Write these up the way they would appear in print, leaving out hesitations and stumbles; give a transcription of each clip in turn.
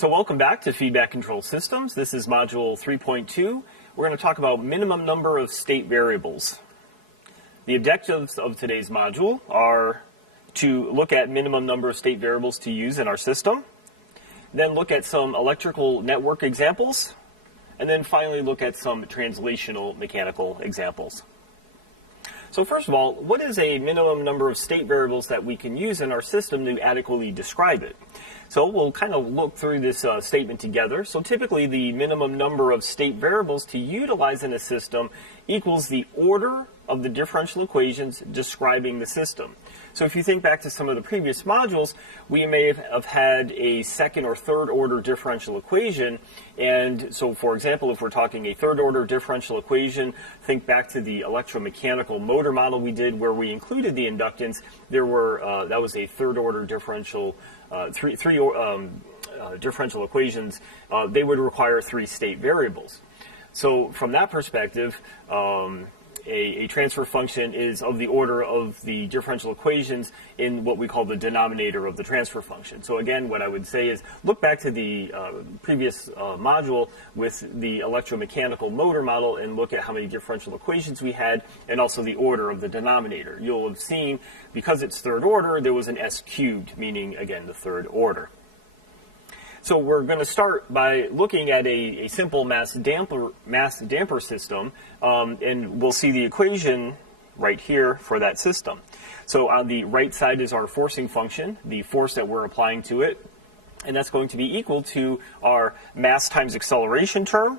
So welcome back to Feedback Control Systems. This is Module 3.2. We're going to talk about minimum number of state variables. The objectives of today's module are to look at minimum number of state variables to use in our system, then look at some electrical network examples, and then finally look at some translational mechanical examples. So first of all, what is a minimum number of state variables that we can use in our system to adequately describe it? So we'll kind of look through this statement together. So typically the minimum number of state variables to utilize in a system equals the order of the differential equations describing the system. So if you think back to some of the previous modules, we may have had a second or third order differential equation. And so for example, if we're talking a third order differential equation, think back to the electromechanical motor model we did where we included the inductance. There were, that was a third order differential, differential equations. They would require 3 state variables. So from that perspective, a transfer function is of the order of the differential equations in what we call the denominator of the transfer function. So again, what I would say is look back to the previous module with the electromechanical motor model and look at how many differential equations we had and also the order of the denominator. You'll have seen, because it's third order, there was an s cubed, meaning, again, the third order. So we're going to start by looking at a simple mass damper system, and we'll see the equation right here for that system. So on the right side is our forcing function, the force that we're applying to it, and that's going to be equal to our mass times acceleration term,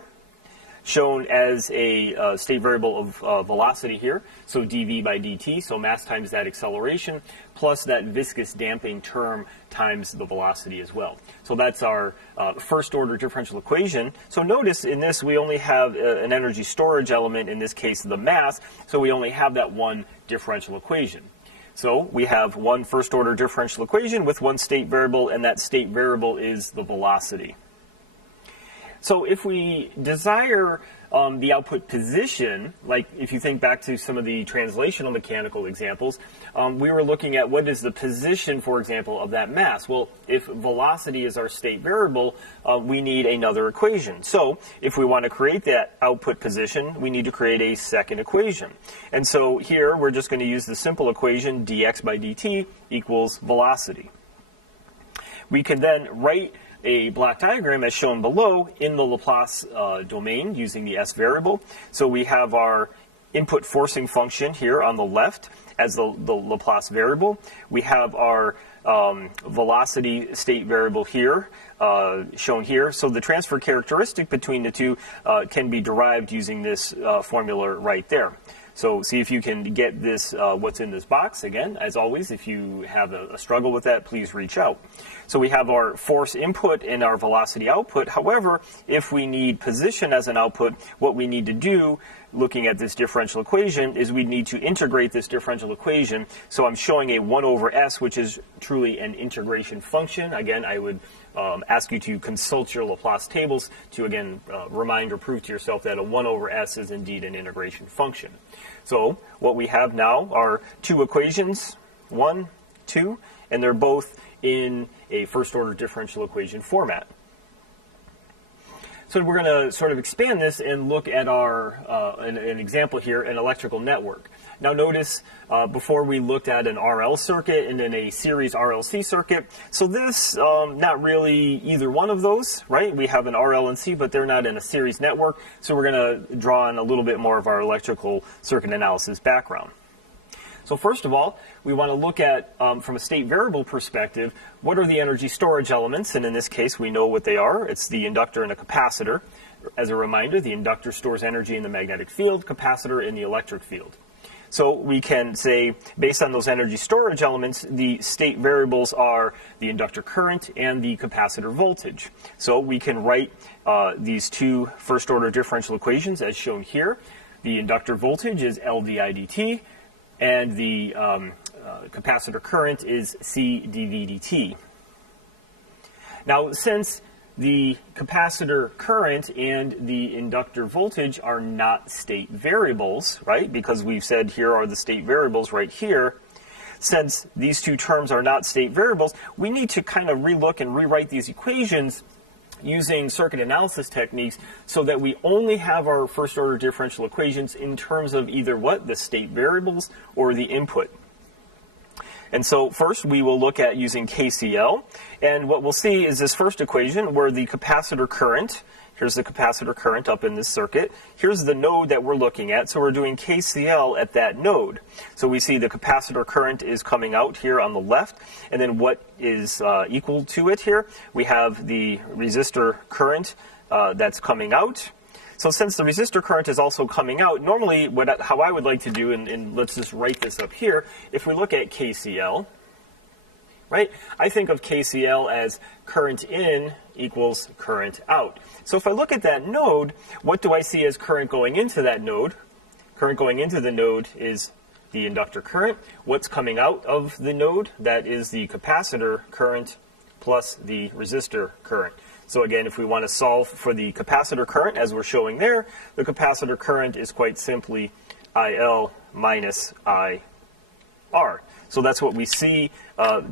shown as a state variable of velocity here, so dv by dt, so mass times that acceleration, plus that viscous damping term times the velocity as well. So that's our first order differential equation. So notice in this we only have an energy storage element, in this case the mass, so we only have that one differential equation. So we have one first order differential equation with one state variable, and that state variable is the velocity. So if we desire the output position, like if you think back to some of the translational mechanical examples, we were looking at what is the position, for example, of that mass. Well, if velocity is our state variable, we need another equation. So if we want to create that output position, we need to create a second equation. And so here we're just going to use the simple equation dx by dt equals velocity. We can then write a block diagram as shown below in the Laplace domain using the s variable. So we have our input forcing function here on the left as the Laplace variable. We have our velocity state variable here, shown here. So the transfer characteristic between the two can be derived using this formula right there. So see if you can get this, what's in this box. Again, as always, if you have a struggle with that, please reach out. So we have our force input and our velocity output. However, if we need position as an output, what we need to do, looking at this differential equation, is we need to integrate this differential equation. So I'm showing a 1 over s, which is truly an integration function. Again, I would ask you to consult your Laplace tables to, again, remind or prove to yourself that a 1 over s is indeed an integration function. So what we have now are 2 equations, 1, 2, and they're both in a first order differential equation format. So we're going to sort of expand this and look at our an example here, an electrical network. Now notice before we looked at an RL circuit and then a series RLC circuit. So this, not really either one of those, right? We have an RL and C, but they're not in a series network. So we're going to draw on a little bit more of our electrical circuit analysis background. So first of all, we want to look at, from a state variable perspective, what are the energy storage elements? And in this case, we know what they are. It's the inductor and a capacitor. As a reminder, the inductor stores energy in the magnetic field, capacitor in the electric field. So we can say, based on those energy storage elements, the state variables are the inductor current and the capacitor voltage. So we can write these 2 first order differential equations as shown here. The inductor voltage is L di dt, and the capacitor current is C dv dt. Now, since the capacitor current and the inductor voltage are not state variables, right? Because we've said here are the state variables right here. Since these 2 terms are not state variables, we need to kind of relook and rewrite these equations using circuit analysis techniques so that we only have our first order differential equations in terms of either what? The state variables or the input. And so first we will look at using KCL, and what we'll see is this first equation where the capacitor current, here's the capacitor current up in this circuit, here's the node that we're looking at, so we're doing KCL at that node. So we see the capacitor current is coming out here on the left, and then what is equal to it here? We have the resistor current that's coming out. So since the resistor current is also coming out, normally how I would like to do, and let's just write this up here, if we look at KCL, right, I think of KCL as current in equals current out. So if I look at that node, what do I see as current going into that node? Current going into the node is the inductor current. What's coming out of the node? That is the capacitor current plus the resistor current. So again, if we want to solve for the capacitor current, as we're showing there, the capacitor current is quite simply IL minus IR. So that's what we see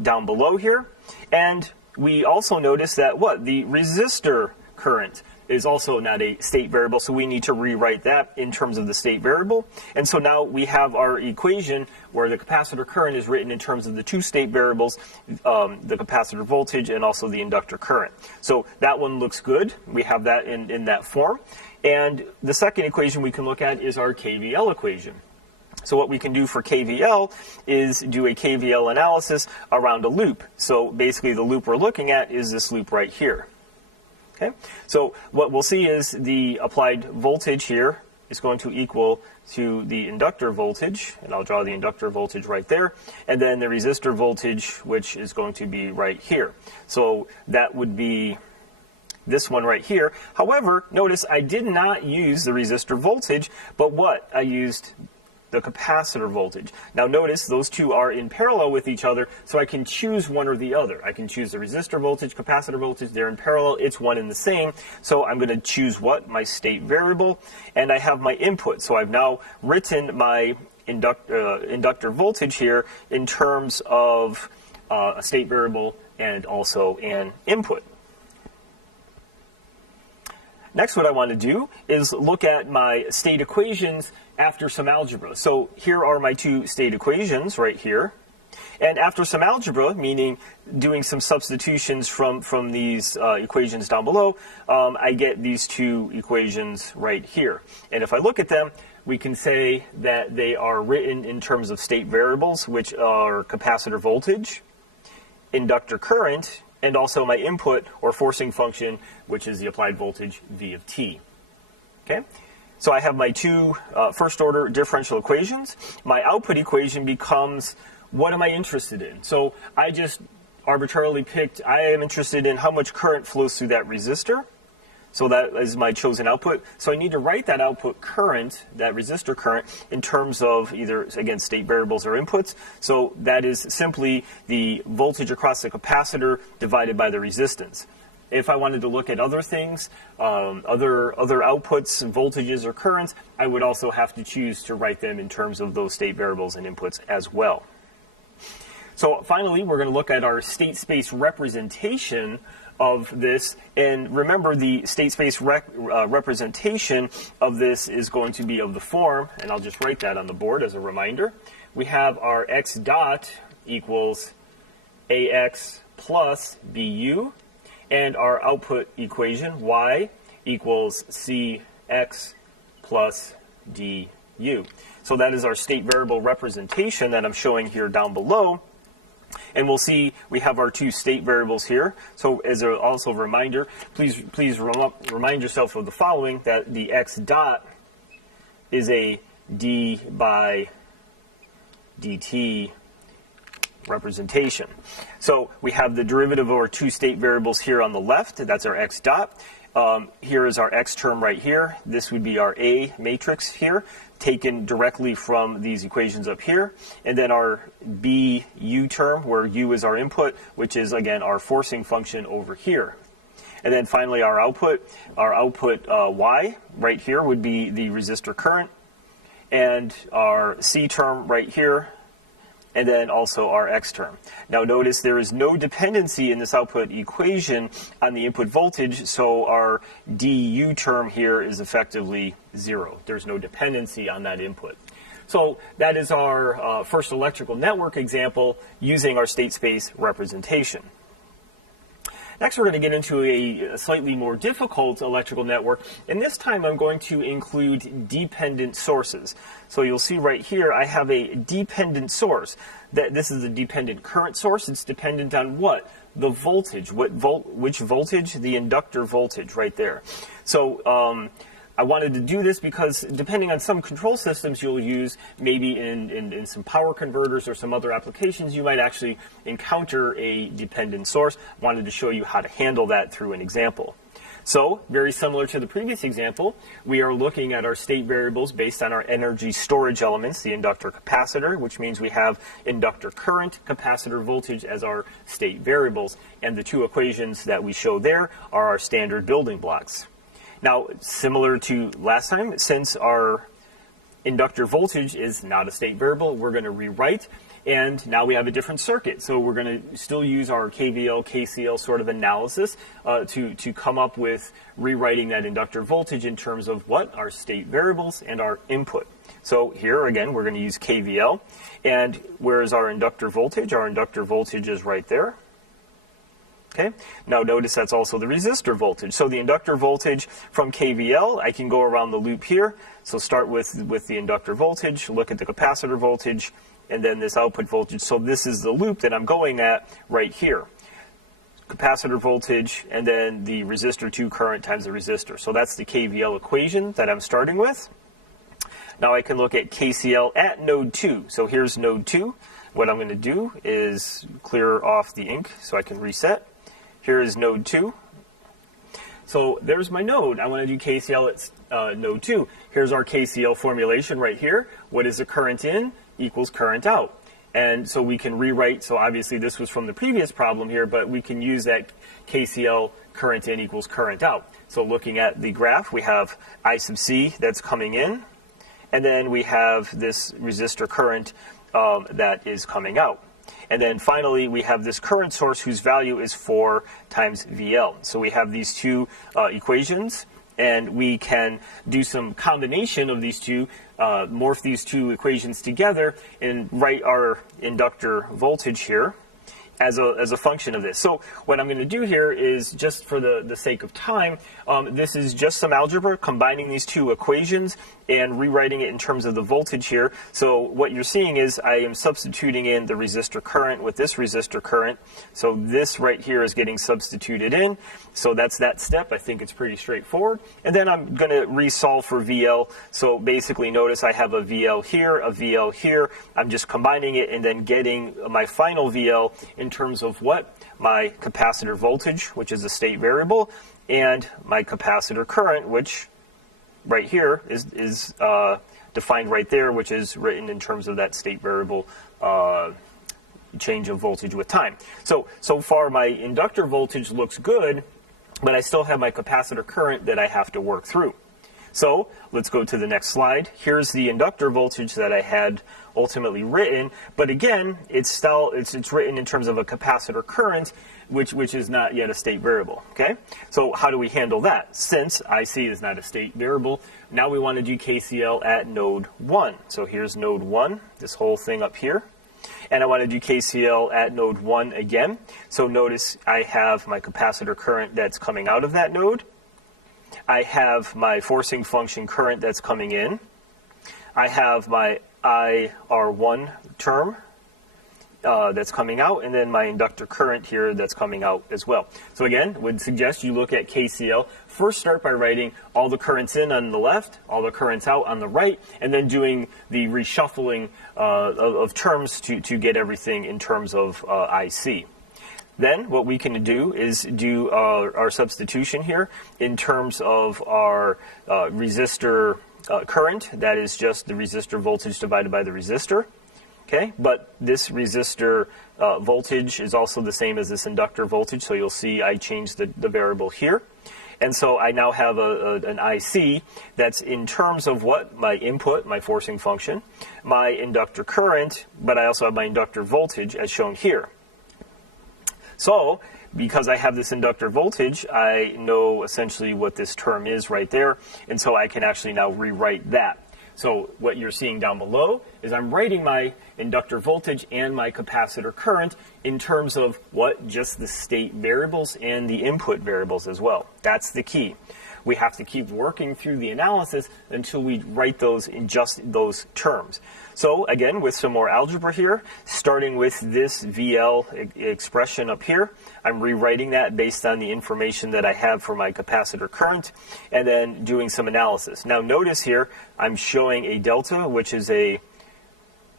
down below here. And we also notice that the resistor current is also not a state variable, so we need to rewrite that in terms of the state variable. And so now we have our equation where the capacitor current is written in terms of the two state variables, the capacitor voltage and also the inductor current. So that one looks good. We have that in that form. And the second equation we can look at is our KVL equation. So what we can do for KVL is do a KVL analysis around a loop. So basically the loop we're looking at is this loop right here. Okay? So what we'll see is the applied voltage here is going to equal to the inductor voltage, and I'll draw the inductor voltage right there, and then the resistor voltage, which is going to be right here. So that would be this one right here. However, notice I did not use the resistor voltage, but what? I used the capacitor voltage. Now notice those two are in parallel with each other, so I can choose one or the other. I can choose the resistor voltage, capacitor voltage, they're in parallel, it's one and the same, so I'm going to choose what? My state variable, and I have my input. So I've now written my inductor voltage here in terms of a state variable and also an input. Next, what I want to do is look at my state equations after some algebra. So here are my two state equations right here. And after some algebra, meaning doing some substitutions from these equations down below, I get these two equations right here. And if I look at them, we can say that they are written in terms of state variables, which are capacitor voltage, inductor current, and also my input or forcing function, which is the applied voltage V of t. Okay? So I have my two first order differential equations. My output equation becomes, what am I interested in? So I just arbitrarily picked, I am interested in how much current flows through that resistor. So that is my chosen output. So I need to write that output current, that resistor current, in terms of either, again, state variables or inputs. So that is simply the voltage across the capacitor divided by the resistance. If I wanted to look at other things, other outputs, voltages or currents, I would also have to choose to write them in terms of those state variables and inputs as well. So finally, we're going to look at our state space representation of this, and remember the state space representation of this is going to be of the form, and I'll just write that on the board as a reminder. We have our x dot equals ax plus bu, and our output equation y equals cx plus du. So that is our state variable representation that I'm showing here down below. And we'll see we have our two state variables here. So as also a reminder, please remind yourself of the following, that the x dot is a d by dt representation. So we have the derivative of our two state variables here on the left. That's our x dot. Here is our x term right here. This would be our A matrix here, taken directly from these equations up here. And then our BU term, where U is our input, which is, again, our forcing function over here. And then finally our output Y right here would be the resistor current. And our C term right here and then also our X term. Now notice there is no dependency in this output equation on the input voltage, so our DU term here is effectively 0. There's no dependency on that input. So that is our first electrical network example using our state space representation. Next, we're going to get into a slightly more difficult electrical network, and this time I'm going to include dependent sources. So you'll see right here I have a dependent source. This is a dependent current source. It's dependent on what? The voltage. Which voltage? The inductor voltage right there. So I wanted to do this because depending on some control systems you'll use, maybe in some power converters or some other applications, you might actually encounter a dependent source. I wanted to show you how to handle that through an example. So, very similar to the previous example, we are looking at our state variables based on our energy storage elements, the inductor capacitor, which means we have inductor current, capacitor voltage as our state variables, and the two equations that we show there are our standard building blocks. Now, similar to last time, since our inductor voltage is not a state variable, we're going to rewrite, and now we have a different circuit. So we're going to still use our KVL, KCL sort of analysis to come up with rewriting that inductor voltage in terms of what? Our state variables and our input. So here, again, we're going to use KVL, and where is our inductor voltage? Our inductor voltage is right there. Okay. Now notice that's also the resistor voltage. So the inductor voltage from KVL, I can go around the loop here. So start with the inductor voltage, look at the capacitor voltage, and then this output voltage. So this is the loop that I'm going at right here. Capacitor voltage, and then the resistor 2 current times the resistor. So that's the KVL equation that I'm starting with. Now I can look at KCL at node 2. So here's node 2. What I'm going to do is clear off the ink so I can reset. Here is node 2. So there's my node. I want to do KCL at node 2. Here's our KCL formulation right here. What is the current in equals current out. And so we can rewrite, so obviously this was from the previous problem here, but we can use that KCL current in equals current out. So looking at the graph, we have I sub C that's coming in, and then we have this resistor current that is coming out. And then finally, we have this current source whose value is 4 times VL. So we have these two equations, and we can do some combination of these two, morph these two equations together, and write our inductor voltage here as a function of this. So what I'm going to do here is, just for the sake of time, this is just some algebra combining these two equations and rewriting it in terms of the voltage here. So what you're seeing is I am substituting in the resistor current with this resistor current. So this right here is getting substituted in. So that's that step. I think it's pretty straightforward. And then I'm going to resolve for VL. So basically notice I have a VL here, a VL here. I'm just combining it and then getting my final VL in terms of what? My capacitor voltage, which is a state variable, and my capacitor current, which right here is defined right there, which is written in terms of that state variable change of voltage with time. So far my inductor voltage looks good, but I still have my capacitor current that I have to work through. So let's go to the next slide. Here's the inductor voltage that I had ultimately written, but again, it's written in terms of a capacitor current, which is not yet a state variable. Okay, so how do we handle that? Since IC is not a state variable, now we want to do KCL at node 1. So here's node 1, this whole thing up here. And I want to do KCL at node 1 again. So notice I have my capacitor current that's coming out of that node. I have my forcing function current that's coming in. I have my IR1 term that's coming out, and then my inductor current here that's coming out as well. So again, would suggest you look at KCL. First start by writing all the currents in on the left, all the currents out on the right, and then doing the reshuffling of terms to get everything in terms of IC. Then what we can do is do our substitution here in terms of our resistor current. That is just the resistor voltage divided by the resistor. Okay, but this resistor voltage is also the same as this inductor voltage, so you'll see I changed the variable here. And so I now have an IC that's in terms of what? My input, my forcing function, my inductor current, but I also have my inductor voltage as shown here. So, because I have this inductor voltage, I know essentially what this term is right there, and so I can actually now rewrite that. So what you're seeing down below is I'm writing my inductor voltage and my capacitor current in terms of what? Just the state variables and the input variables as well. That's the key. We have to keep working through the analysis until we write those in just those terms. So again, with some more algebra here, starting with this VL expression up here, I'm rewriting that based on the information that I have for my capacitor current, and then doing some analysis. Now notice here, I'm showing a delta, which is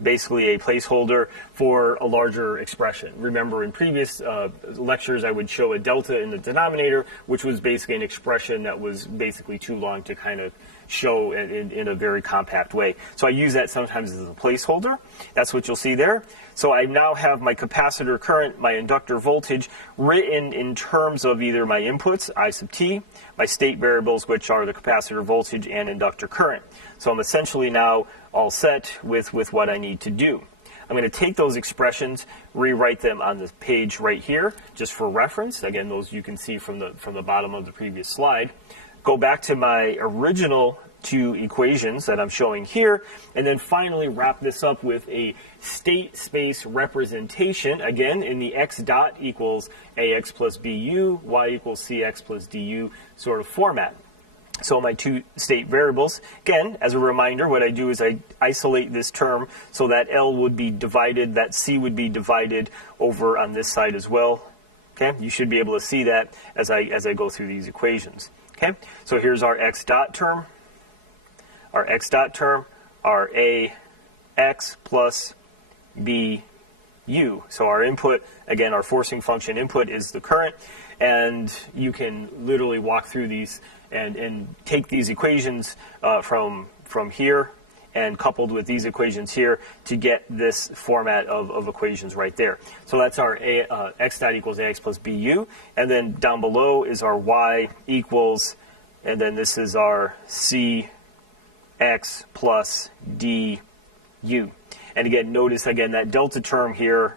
basically a placeholder for a larger expression. Remember, in previous lectures, I would show a delta in the denominator, which was basically an expression that was basically too long to kind of show in a very compact way. So I use that sometimes as a placeholder. That's what you'll see there. So I now have my capacitor current, my inductor voltage, written in terms of either my inputs, I sub t, my state variables, which are the capacitor voltage and inductor current. So I'm essentially now all set with what I need to do. I'm going to take those expressions, rewrite them on the page right here, just for reference. Again, those you can see from the bottom of the previous slide. Go back to my original two equations that I'm showing here, and then finally wrap this up with a state space representation, again in the x dot equals ax plus bu, y equals cx plus du sort of format. So my two state variables, again, as a reminder, what I do is I isolate this term so that L would be divided, that C would be divided over on this side as well. Okay, you should be able to see that as I go through these equations. Okay, so here's our x dot term, our ax plus bu. So our input, again, our forcing function input is the current, and you can literally walk through these and take these equations from here and coupled with these equations here to get this format of equations right there. So that's our x dot equals ax plus bu, and then down below is our y equals, and then this is our cx plus du. And again, notice again that delta term here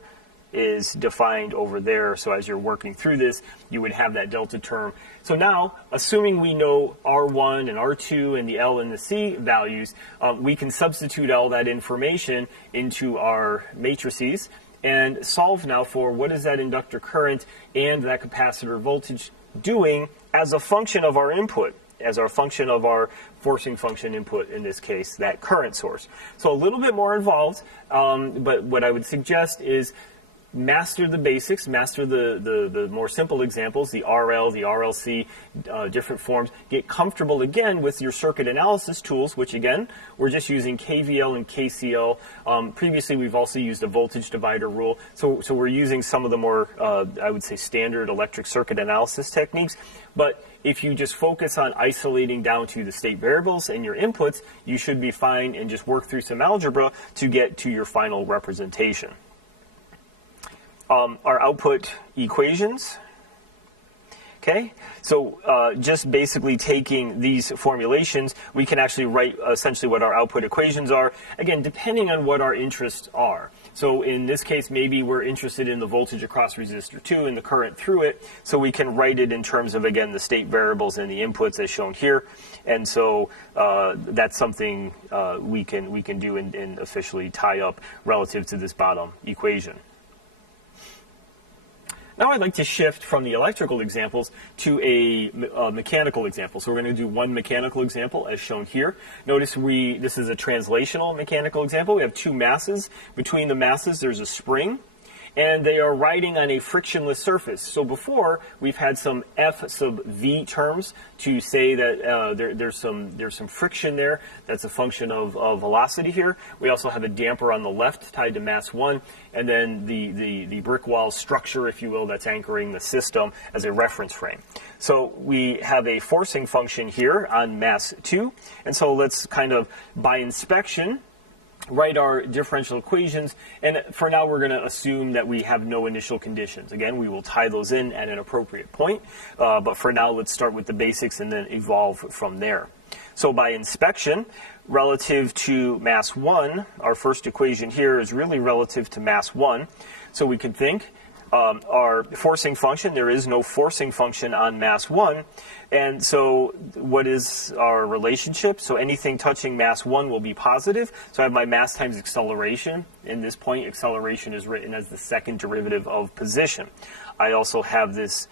is defined over there. So as you're working through this, you would have that delta term. So now, assuming we know R1 and R2 and the L and the C values, we can substitute all that information into our matrices and solve now for what is that inductor current and that capacitor voltage doing as a function of our input, as our function of our forcing function input, in this case, that current source. So a little bit more involved, but what I would suggest is master the basics, master the more simple examples, the RL, the RLC, different forms. Get comfortable again with your circuit analysis tools, which again, we're just using KVL and KCL. Previously, we've also used a voltage divider rule. So we're using some of the more, I would say, standard electric circuit analysis techniques. But if you just focus on isolating down to the state variables and your inputs, you should be fine, and just work through some algebra to get to your final representation. Our output equations. Okay, so just basically taking these formulations, we can actually write essentially what our output equations are, again, depending on what our interests are. So in this case, maybe we're interested in the voltage across resistor 2 and the current through it, so we can write it in terms of, again, the state variables and the inputs as shown here. And so that's something we can do and officially tie up relative to this bottom equation. Now I'd like to shift from the electrical examples to a mechanical example. So we're going to do one mechanical example as shown here. Notice this is a translational mechanical example. We have two masses. Between the masses there's a spring, and they are riding on a frictionless surface. So before, we've had some F sub V terms to say that there's some friction there. That's a function of velocity here. We also have a damper on the left tied to mass 1, and then the brick wall structure, if you will, that's anchoring the system as a reference frame. So we have a forcing function here on mass 2, and so let's kind of, by inspection, write our differential equations, and for now we're going to assume that we have no initial conditions. Again, we will tie those in at an appropriate point, but for now let's start with the basics and then evolve from there. So by inspection, relative to mass 1, our first equation here is really relative to mass 1. So we can think our forcing function, there is no forcing function on mass 1. And so what is our relationship? So anything touching mass 1 will be positive. So I have my mass times acceleration. In this point, acceleration is written as the second derivative of position. I also have this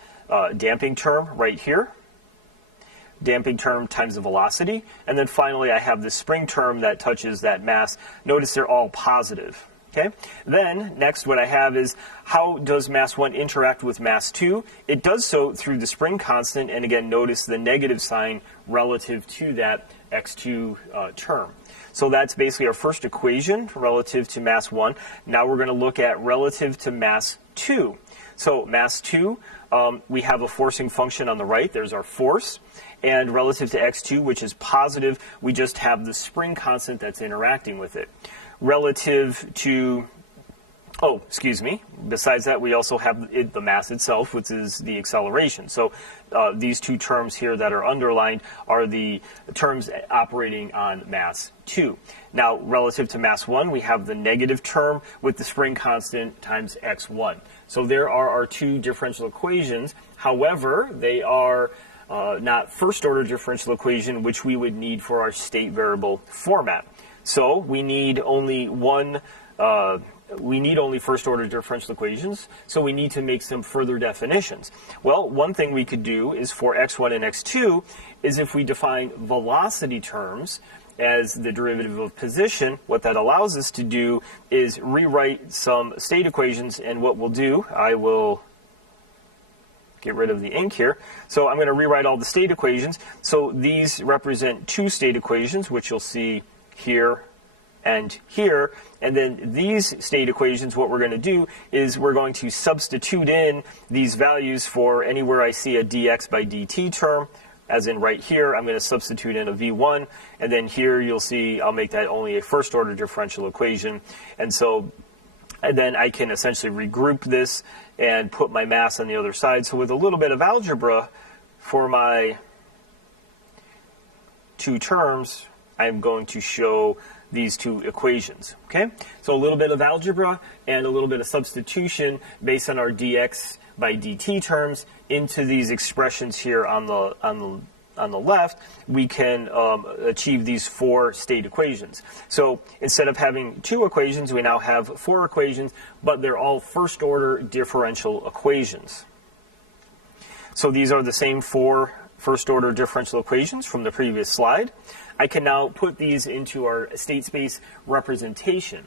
damping term right here. Damping term times the velocity. And then finally, I have this spring term that touches that mass. Notice they're all positive. Okay. Then, next, what I have is how does mass 1 interact with mass 2? It does so through the spring constant, and again, notice the negative sign relative to that x2 term. So that's basically our first equation relative to mass 1. Now we're going to look at relative to mass 2. So mass 2, we have a forcing function on the right. There's our force. And relative to x2, which is positive, we just have the spring constant that's interacting with it. Relative to, besides that, we also have the mass itself, which is the acceleration. So these two terms here that are underlined are the terms operating on mass 2. Now, relative to mass 1, we have the negative term with the spring constant times x1. So there are our two differential equations. However, they are not first-order differential equation, which we would need for our state variable format. So we need only first-order differential equations, so we need to make some further definitions. Well, one thing we could do is for x1 and x2 is if we define velocity terms as the derivative of position, what that allows us to do is rewrite some state equations, and what we'll do, I will get rid of the ink here. So I'm going to rewrite all the state equations. So these represent two state equations, which you'll see here and here. And then these state equations, what we're going to do is we're going to substitute in these values for anywhere I see a dx by dt term, as in right here, I'm going to substitute in a v1. And then here you'll see I'll make that only a first order differential equation. And then I can essentially regroup this and put my mass on the other side. So with a little bit of algebra for my two terms, I'm going to show these two equations. Okay, so a little bit of algebra and a little bit of substitution based on our dx by dt terms into these expressions here on the left, we can achieve these four state equations. So instead of having two equations, we now have four equations, but they're all first order differential equations. So these are the same four first order differential equations from the previous slide. I can now put these into our state space representation.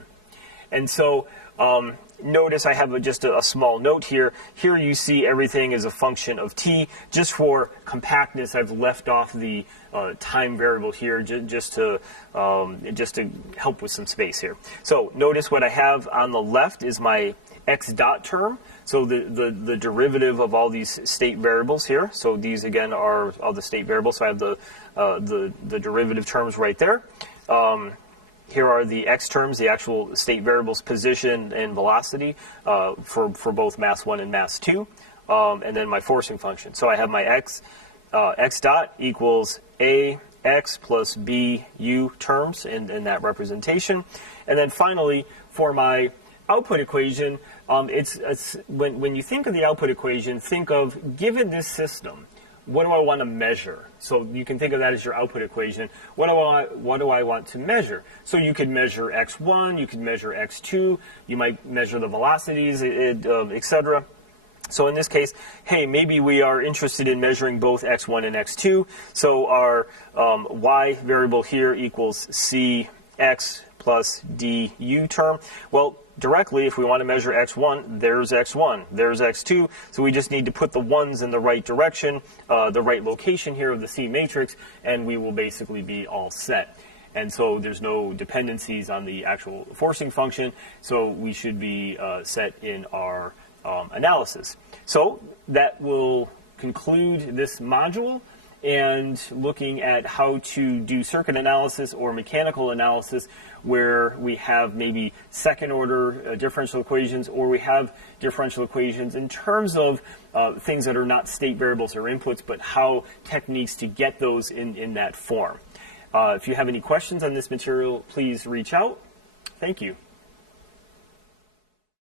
And so notice I have just a small note here. Here you see everything is a function of t. Just for compactness, I've left off the time variable here just to help with some space here. So notice what I have on the left is my x dot term. So the derivative of all these state variables here. So these again are all the state variables. So I have the derivative terms right there. Here are the x terms, the actual state variables, position and velocity for both mass 1 and mass 2, and then my forcing function. So I have my x dot equals ax plus bu terms in that representation, and then finally for my output equation, when you think of the output equation, think of, given this system, what do I want to measure? So you can think of that as your output equation. What do I want to measure? So you could measure x1, you could measure x2, you might measure the velocities, etc. So in this case, hey, maybe we are interested in measuring both x1 and x2. So our y variable here equals cx plus du term. Well, directly, if we want to measure x1, there's x1, there's x2, so we just need to put the ones in the right direction, the right location here of the C matrix, and we will basically be all set. And so there's no dependencies on the actual forcing function, so we should be set in our analysis. So that will conclude this module, and looking at how to do circuit analysis or mechanical analysis where we have maybe second order differential equations, or we have differential equations in terms of things that are not state variables or inputs, but how techniques to get those in that form. If you have any questions on this material, please reach out. Thank you.